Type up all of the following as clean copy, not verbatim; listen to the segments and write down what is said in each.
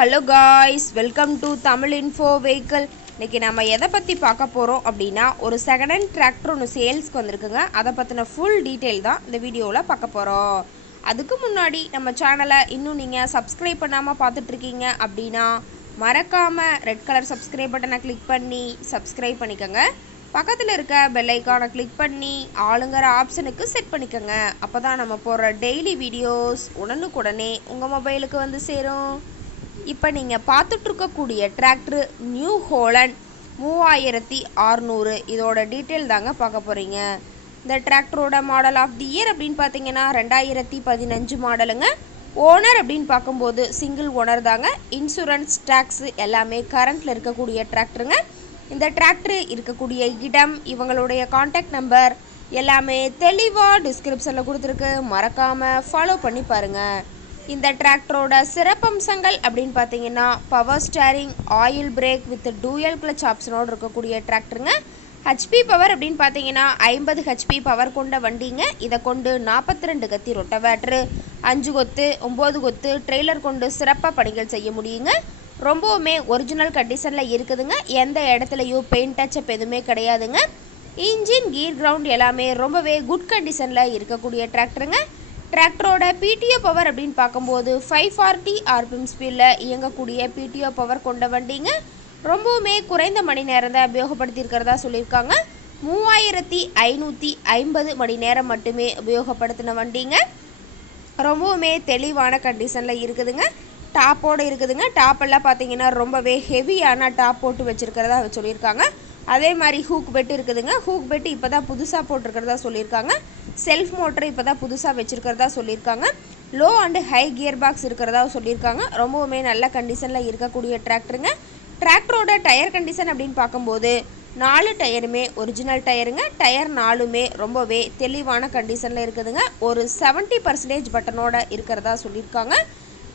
Hello guys, welcome to Tamil info vehicle. இன்றைக்கி நம்ம எதை பற்றி பார்க்க போகிறோம் அப்படின்னா, ஒரு செகண்ட் ஹேண்ட் டிராக்டர் ஒன்று சேல்ஸ்க்கு வந்திருக்குங்க. அதை பற்றின ஃபுல் டீட்டெயில் தான் இந்த வீடியோவில் பார்க்க போகிறோம். அதுக்கு முன்னாடி நம்ம சேனலை இன்னும் நீங்கள் சப்ஸ்கிரைப் பண்ணாமல் பார்த்துட்ருக்கீங்க அப்படின்னா மறக்காமல் ரெட் கலர் சப்ஸ்கிரைப் பட்டனை கிளிக் பண்ணி சப்ஸ்கிரைப் பண்ணிக்கோங்க. பக்கத்தில் இருக்க பெல் ஐக்கானை கிளிக் பண்ணி ஆளுங்கிற ஆப்ஷனுக்கு செட் பண்ணிக்கோங்க. அப்போ தான் நம்ம போடுற டெய்லி வீடியோஸ் உடனுக்குடனே உங்கள் மொபைலுக்கு வந்து சேரும். இப்போ நீங்கள் பார்த்துட்ருக்கக்கூடிய டிராக்டர் நியூ ஹோலண்ட் 3600. இதோட டீட்டெயில் தாங்க பார்க்க போகிறீங்க. இந்த டிராக்டரோட மாடல் ஆஃப் தி இயர் அப்படின்னு பார்த்தீங்கன்னா 2015 மாடலுங்க. ஓனர் அப்படின்னு பார்க்கும்போது சிங்கிள் ஓனர் தாங்க. இன்சூரன்ஸ் டேக்ஸு எல்லாமே கரண்ட்டில் இருக்கக்கூடிய டிராக்டருங்க. இந்த டிராக்டர் இருக்கக்கூடிய இடம், இவங்களுடைய காண்டாக்ட் நம்பர் எல்லாமே தெளிவாக டிஸ்கிரிப்ஷனில் கொடுத்துருக்கு. மறக்காமல் ஃபாலோ பண்ணி பாருங்கள். இந்த டிராக்டரோட சிறப்பம்சங்கள் அப்படின்னு பார்த்தீங்கன்னா, power steering, oil brake with dual clutch ஆப்ஷனோடு இருக்கக்கூடிய டிராக்டருங்க. ஹெச்பி பவர் அப்படின்னு பார்த்தீங்கன்னா 50 ஹெச்பி பவர் கொண்ட வண்டிங்க. இதை கொண்டு 42 கத்தி ரொட்டவேட்ரு, 5 கொத்து 9 கொத்து ட்ரெய்லர் கொண்டு சிறப்பாக பணிகள் செய்ய முடியுங்க. ரொம்பவுமே ஒரிஜினல் கண்டிஷனில் இருக்குதுங்க. எந்த இடத்துலையும் பெயிண்ட் டச்சப் எதுவுமே கிடையாதுங்க. இன்ஜின், கீர் கிரவுண்ட் எல்லாமே ரொம்பவே குட் கண்டிஷனில் இருக்கக்கூடிய டிராக்டருங்க. டிராக்டரோட பிடிஓ பவர் அப்படின்னு பார்க்கும்போது 540 ஆர்பிஎம் ஸ்பீடில் இயங்கக்கூடிய பிடிஓ பவர் கொண்ட வண்டிங்க. ரொம்பவுமே குறைந்த மணி நேரம் தான் உபயோகப்படுத்தியிருக்கிறதா சொல்லியிருக்காங்க. 3550 மணி நேரம் மட்டுமே உபயோகப்படுத்தின வண்டிங்க. ரொம்பவுமே தெளிவான கண்டிஷனில் இருக்குதுங்க. டாப்போடு இருக்குதுங்க. டாப்பெல்லாம் பார்த்தீங்கன்னா ரொம்பவே ஹெவியான டாப் போட்டு வச்சுருக்கிறதா சொல்லியிருக்காங்க. அதே மாதிரி ஹூக் பெட்டு இருக்குதுங்க. ஹூக் பெட்டு இப்போ தான் புதுசாக போட்டிருக்கிறதா சொல்லியிருக்காங்க. செல்ஃப் மோட்டர் இப்போ தான் புதுசாக வச்சுருக்கிறதா சொல்லியிருக்காங்க. Low and high gear box இருக்கிறதா சொல்லியிருக்காங்க. ரொம்பவுமே நல்ல கண்டிஷனில் இருக்கக்கூடிய டிராக்டருங்க. டிராக்டரோட டயர் கண்டிஷன் அப்படின்னு பார்க்கும்போது 4 டயருமே ஒரிஜினல் டயருங்க. டயர் 4மே ரொம்பவே தெளிவான கண்டிஷனில் இருக்குதுங்க. ஒரு 70% பட்டனோட இருக்கிறதா சொல்லியிருக்காங்க.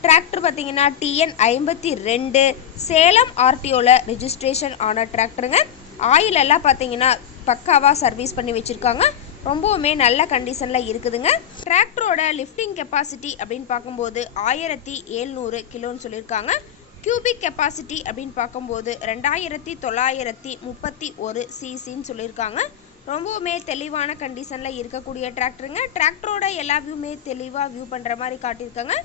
டிராக்டர் பார்த்தீங்கன்னா TN 52 சேலம் ஆர்டிஓவில் ரெஜிஸ்ட்ரேஷன் ஆன டிராக்டருங்க. ஆயில் எல்லாம் பார்த்தீங்கன்னா பக்காவாக சர்வீஸ் பண்ணி வச்சுருக்காங்க. ரொம்பவுமே நல்ல கண்டிஷனில் இருக்குதுங்க. டிராக்டரோட லிஃப்டிங் கெப்பாசிட்டி அப்படின்னு பார்க்கும்போது 1700 கிலோன்னு சொல்லியிருக்காங்க. கியூபிக் கெப்பாசிட்டி அப்படின்னு பார்க்கும்போது 2931 சிசின்னு சொல்லியிருக்காங்க. ரொம்பவுமே தெளிவான கண்டிஷனில் இருக்கக்கூடிய டிராக்டருங்க. டிராக்டரோட எல்லா வியூமே தெளிவாக வியூ பண்ணுற மாதிரி காட்டியிருக்காங்க.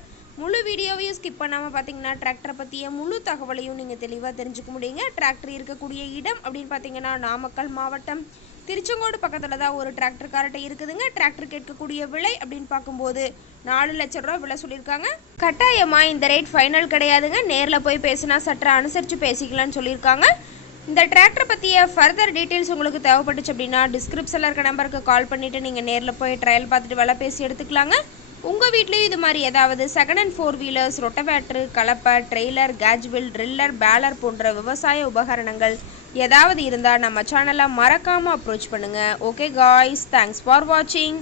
முழு வீடியோவையும் ஸ்கிப் பண்ணாமல் பார்த்தீங்கன்னா டிராக்டரை பற்றிய முழு தகவலையும் நீங்கள் தெளிவாக தெரிஞ்சுக்க முடியுங்க. டிராக்டர் இருக்கக்கூடிய இடம் அப்படின்னு பார்த்தீங்கன்னா நாமக்கல் மாவட்டம் திருச்செங்கோடு பக்கத்தில் தான் ஒரு டிராக்டர் கார்ட்டை இருக்குதுங்க. டிராக்டர் கேட்கக்கூடிய விலை அப்படின்னு பார்க்கும்போது 4 லட்சம் ரூபா விலை சொல்லியிருக்காங்க. கட்டாயமாக இந்த ரேட் ஃபைனல் கிடையாதுங்க. நேரில் போய் பேசினா சற்று அனுசரித்து பேசிக்கலாம்னு சொல்லியிருக்காங்க. இந்த டிராக்டர் பற்றிய ஃபர்தர் டீட்டெயில்ஸ் உங்களுக்கு தேவைப்பட்டுச்சு அப்படின்னா டிஸ்கிரிப்ஷனில் இருக்க நம்பருக்கு கால் பண்ணிவிட்டு நீங்கள் நேரில் போய் ட்ரையல் பார்த்துட்டு விலை பேசி எடுத்துக்கலாங்க. உங்கள் வீட்லேயும் இது மாதிரி ஏதாவது செகண்ட் ஹேண்ட் 4 வீலர்ஸ், ரொட்டவேட்ரு, கலப்பை, ட்ரெய்லர், கேஜ்வில், ட்ரில்லர், பேலர் போன்ற விவசாய உபகரணங்கள் ஏதாவது இருந்தால் நம்ம சேனலை மறக்காமல் அப்ரோச் பண்ணுங்கள். ஓகே காய்ஸ், தேங்க்ஸ் ஃபார் வாட்சிங்.